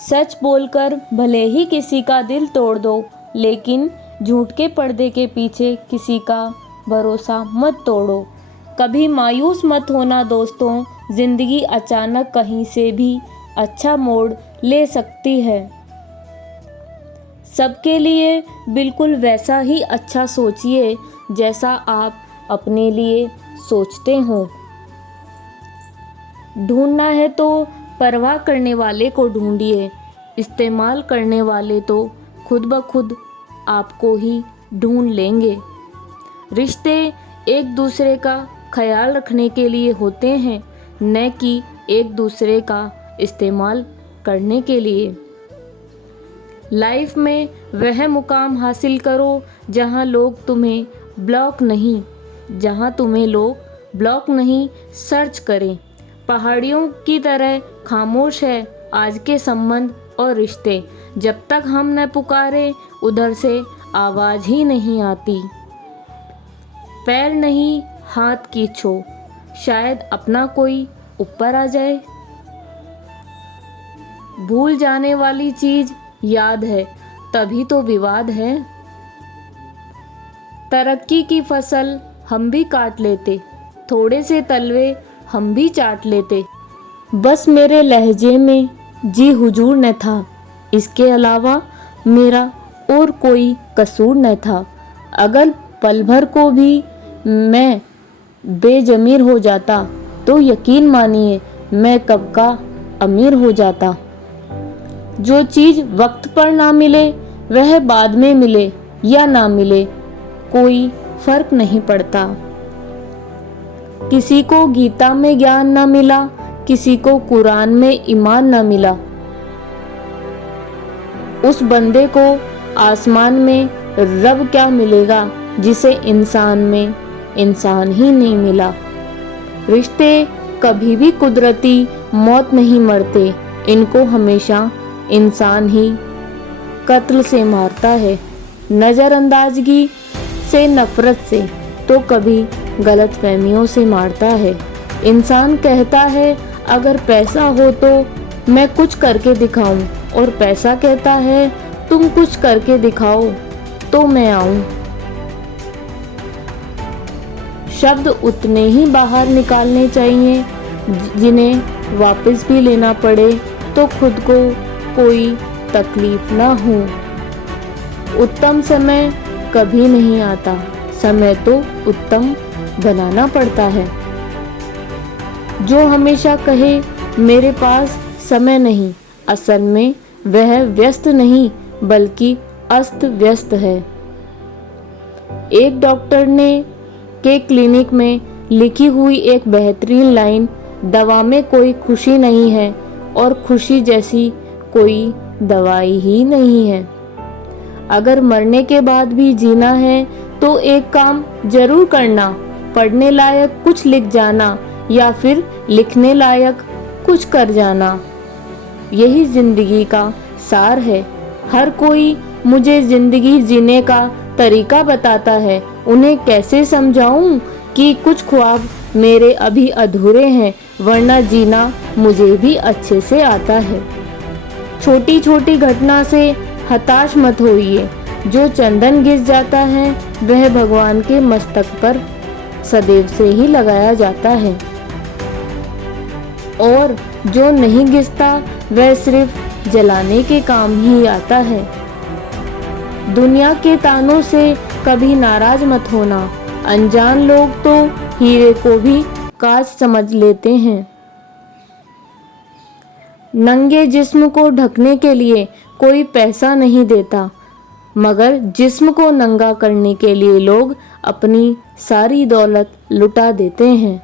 सच बोलकर भले ही किसी का दिल तोड़ दो, लेकिन झूठ के पर्दे के पीछे किसी का भरोसा मत तोड़ो। कभी मायूस मत होना दोस्तों, जिंदगी अचानक कहीं से भी अच्छा मोड़ ले सकती है। सबके लिए बिल्कुल वैसा ही अच्छा सोचिए जैसा आप अपने लिए सोचते हो। ढूंढना है तो परवाह करने वाले को ढूंढिए, इस्तेमाल करने वाले तो खुद ब खुद आपको ही ढूंढ लेंगे। रिश्ते एक दूसरे का ख्याल रखने के लिए होते हैं, न कि एक दूसरे का इस्तेमाल करने के लिए। लाइफ में वह मुकाम हासिल करो जहां तुम्हें लोग ब्लॉक नहीं सर्च करें। पहाड़ियों की तरह खामोश है आज के संबंध और रिश्ते, जब तक हम न पुकारे उधर से आवाज ही नहीं आती। पैर नहीं हाथ खींचो, शायद अपना कोई ऊपर आ जाए। भूल जाने वाली चीज याद है, तभी तो विवाद है। तरक्की की फसल हम भी काट लेते, थोड़े से तलवे हम भी चाट लेते। बस मेरे लहजे में जी हुजूर न था, इसके अलावा मेरा और कोई कसूर न था। अगर पल भर को भी मैं बेजमीर हो जाता तो यकीन मानिए मैं कब का अमीर हो जाता। जो चीज वक्त पर ना मिले वह बाद में मिले या ना मिले, कोई फर्क नहीं पड़ता। किसी को गीता में ज्ञान ना मिला, किसी को कुरान में ईमान ना मिला, उस बंदे को आसमान में रब क्या मिलेगा जिसे इंसान में इंसान ही नहीं मिला। रिश्ते कभी भी कुदरती मौत नहीं मरते, इनको हमेशा इंसान ही कत्ल से मारता है। नज़रअंदाजगी से, नफरत से, तो कभी गलतफहमियों से मारता है। इंसान कहता है अगर पैसा हो तो मैं कुछ करके दिखाऊं, और पैसा कहता है तुम कुछ करके दिखाओ तो मैं आऊं। शब्द उतने ही बाहर निकालने चाहिए जिन्हें वापस भी लेना पड़े तो खुद को कोई तकलीफ ना हो। उत्तम समय कभी नहीं आता, समय तो उत्तम बनाना पड़ता है। जो हमेशा कहे मेरे पास समय नहीं, असल में वह व्यस्त नहीं बल्कि अस्त व्यस्त है। एक डॉक्टर ने के क्लिनिक में लिखी हुई एक बेहतरीन लाइन, दवा में कोई खुशी नहीं है और खुशी जैसी कोई दवाई ही नहीं है। अगर मरने के बाद भी जीना है तो एक काम जरूर करना, पढ़ने लायक कुछ लिख जाना या फिर लिखने लायक कुछ कर जाना। यही जिंदगी का सार है। हर कोई मुझे जिंदगी जीने का तरीका बताता है, उन्हें कैसे समझाऊं कि कुछ ख्वाब मेरे अभी अधूरे हैं, वरना जीना मुझे भी अच्छे से आता है। छोटी छोटी घटना से हताश मत होइए, जो चंदन घिस जाता है वह भगवान के मस्तक पर सदैव से ही लगाया जाता है, और जो नहीं घिसता वह सिर्फ जलाने के काम ही आता है। दुनिया के तानों से कभी नाराज मत होना, अनजान लोग तो हीरे को भी कांच समझ लेते हैं। नंगे जिस्म को ढकने के लिए कोई पैसा नहीं देता, मगर जिस्म को नंगा करने के लिए लोग अपनी सारी दौलत लुटा देते हैं।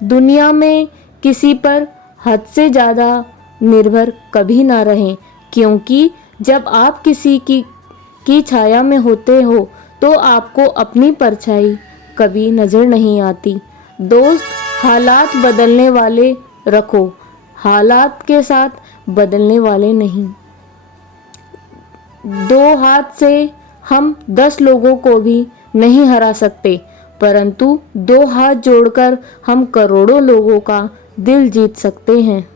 दुनिया में किसी पर हद से ज़्यादा निर्भर कभी ना रहें, क्योंकि जब आप किसी की छाया में होते हो तो आपको अपनी परछाई कभी नज़र नहीं आती। दोस्त हालात बदलने वाले रखो, हालात के साथ बदलने वाले नहीं। 2 हाथ से हम 10 लोगों को भी नहीं हरा सकते, परंतु 2 हाथ जोड़कर हम करोड़ों लोगों का दिल जीत सकते हैं।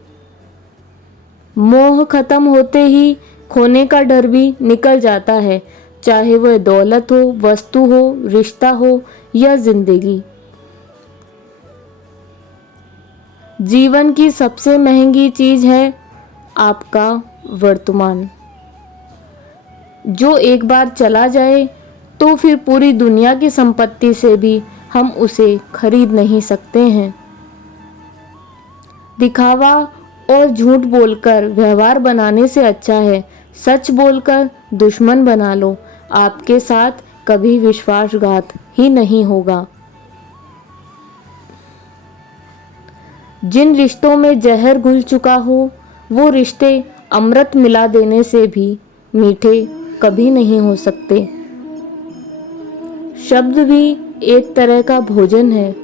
मोह खत्म होते ही खोने का डर भी निकल जाता है, चाहे वह दौलत हो, वस्तु हो, रिश्ता हो या जिंदगी। जीवन की सबसे महंगी चीज है आपका वर्तमान, जो एक बार चला जाए तो फिर पूरी दुनिया की संपत्ति से भी हम उसे खरीद नहीं सकते हैं। दिखावा और झूठ बोलकर व्यवहार बनाने से अच्छा है सच बोलकर दुश्मन बना लो, आपके साथ कभी विश्वासघात ही नहीं होगा। जिन रिश्तों में जहर घुल चुका हो वो रिश्ते अमृत मिला देने से भी मीठे कभी नहीं हो सकते। शब्द भी एक तरह का भोजन है,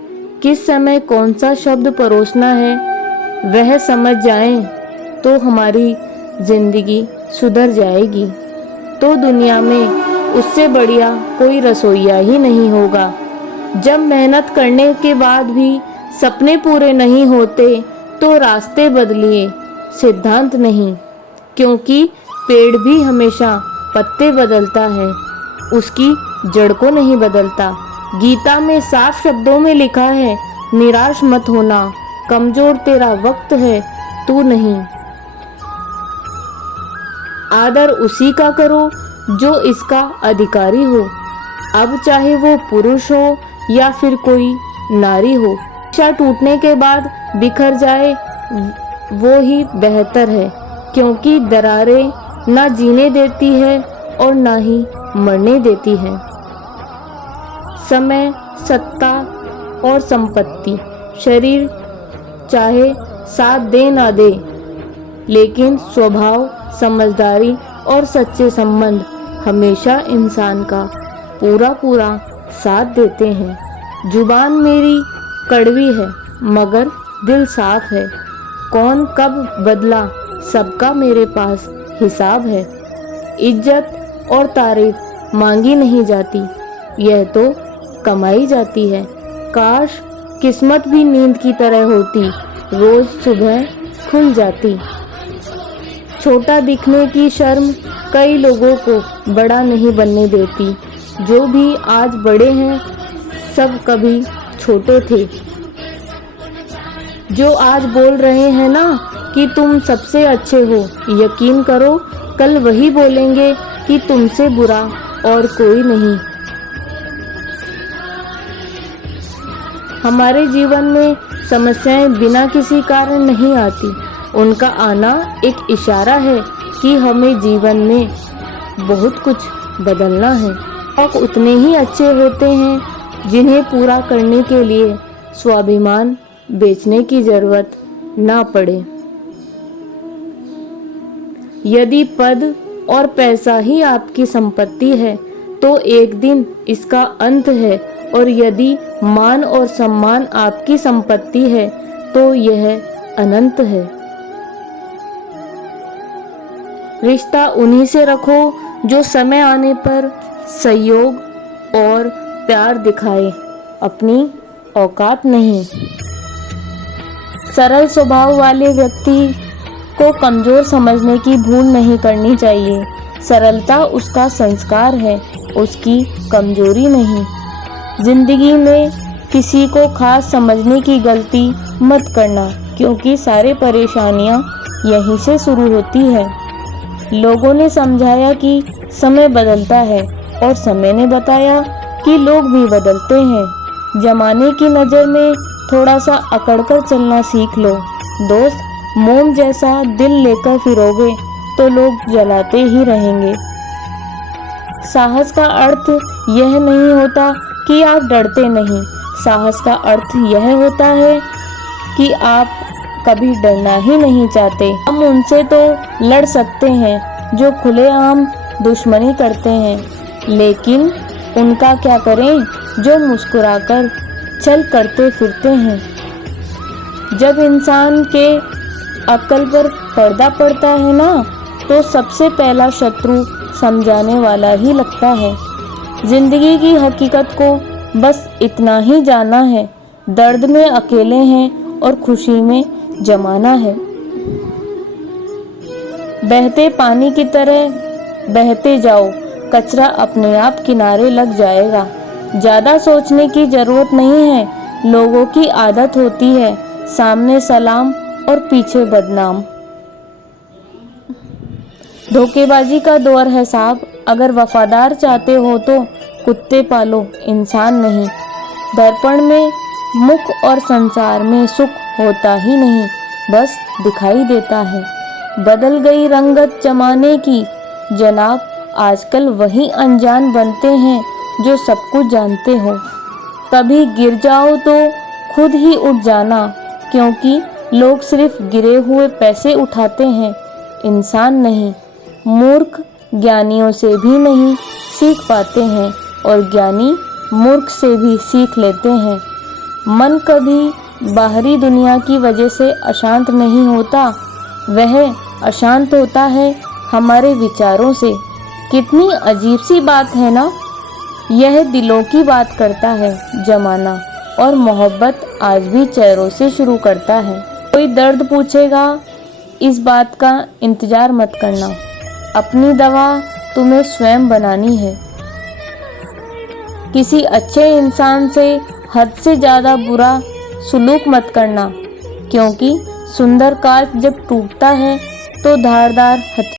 किस समय कौन सा शब्द परोसना है वह समझ जाएं तो हमारी जिंदगी सुधर जाएगी। तो दुनिया में उससे बढ़िया कोई रसोइया ही नहीं होगा। जब मेहनत करने के बाद भी सपने पूरे नहीं होते तो रास्ते बदलिए, सिद्धांत नहीं, क्योंकि पेड़ भी हमेशा पत्ते बदलता है, उसकी जड़ को नहीं बदलता। गीता में साफ शब्दों में लिखा है, निराश मत होना, कमजोर तेरा वक्त है, तू नहीं। आदर उसी का करो जो इसका अधिकारी हो, अब चाहे वो पुरुष हो या फिर कोई नारी हो। इच्छा टूटने के बाद बिखर जाए वो ही बेहतर है, क्योंकि दरारें ना जीने देती है और ना ही मरने देती है। समय, सत्ता और संपत्ति, शरीर चाहे साथ दे ना दे, लेकिन स्वभाव, समझदारी और सच्चे संबंध हमेशा इंसान का पूरा साथ देते हैं। जुबान मेरी कड़वी है मगर दिल साफ है, कौन कब बदला सबका मेरे पास हिसाब है। इज्जत और तारीफ मांगी नहीं जाती, यह तो कमाई जाती है। काश किस्मत भी नींद की तरह होती, रोज सुबह खुल जाती। छोटा दिखने की शर्म कई लोगों को बड़ा नहीं बनने देती। जो भी आज बड़े हैं सब कभी छोटे थे। जो आज बोल रहे हैं ना कि तुम सबसे अच्छे हो, यकीन करो कल वही बोलेंगे कि तुमसे बुरा और कोई नहीं। हमारे जीवन में समस्याएं बिना किसी कारण नहीं आती, उनका आना एक इशारा है कि हमें जीवन में बहुत कुछ बदलना है। शौक उतने ही अच्छे होते हैं जिन्हें पूरा करने के लिए स्वाभिमान बेचने की जरूरत ना पड़े। यदि पद और पैसा ही आपकी संपत्ति है तो एक दिन इसका अंत है, और यदि मान और सम्मान आपकी संपत्ति है तो यह अनंत है। रिश्ता उन्हीं से रखो जो समय आने पर सहयोग और प्यार दिखाए, अपनी औकात नहीं। सरल स्वभाव वाले व्यक्ति को कमजोर समझने की भूल नहीं करनी चाहिए। सरलता उसका संस्कार है, उसकी कमजोरी नहीं। जिंदगी में किसी को खास समझने की गलती मत करना, क्योंकि सारी परेशानियां यहीं से शुरू होती है। लोगों ने समझाया कि समय बदलता है और समय ने बताया कि लोग भी बदलते हैं। जमाने की नज़र में थोड़ा सा अकड़कर चलना सीख लो दोस्त। मोम जैसा दिल लेकर फिरोगे तो लोग जलाते ही रहेंगे। साहस का अर्थ यह नहीं होता कि आप डरते नहीं, साहस का अर्थ यह होता है कि आप कभी डरना ही नहीं चाहते। हम उनसे तो लड़ सकते हैं जो खुलेआम दुश्मनी करते हैं, लेकिन उनका क्या करें जो मुस्कुराकर छल करते फिरते हैं। जब इंसान के अक्ल पर पर्दा पड़ता है ना, तो सबसे पहला शत्रु समझाने वाला ही लगता है। जिंदगी की हकीकत को बस इतना ही जाना है, दर्द में अकेले हैं और खुशी में जमाना है। बहते पानी की तरह बहते जाओ, कचरा अपने आप किनारे लग जाएगा। ज़्यादा सोचने की ज़रूरत नहीं है। लोगों की आदत होती है सामने सलाम और पीछे बदनाम। धोखेबाजी का दौर है साहब, अगर वफादार चाहते हो तो कुत्ते पालो, इंसान नहीं। दर्पण में मुख और संसार में सुख होता ही नहीं, बस दिखाई देता है। बदल गई रंगत जमाने की जनाब, आजकल वही अनजान बनते हैं जो सब कुछ जानते हो। कभी गिर जाओ तो खुद ही उठ जाना, क्योंकि लोग सिर्फ गिरे हुए पैसे उठाते हैं, इंसान नहीं। मूर्ख ज्ञानियों से भी नहीं सीख पाते हैं और ज्ञानी मूर्ख से भी सीख लेते हैं। मन कभी बाहरी दुनिया की वजह से अशांत नहीं होता, वह अशांत होता है हमारे विचारों से। कितनी अजीब सी बात है ना, यह दिलों की बात करता है जमाना, और मोहब्बत आज भी चेहरों से शुरू करता है। कोई दर्द पूछेगा, इस बात का इंतजार मत करना, अपनी दवा तुम्हें स्वयं बनानी है। किसी अच्छे इंसान से हद से ज़्यादा बुरा सुलूक मत करना, क्योंकि सुंदर कांच जब टूटता है तो धारदार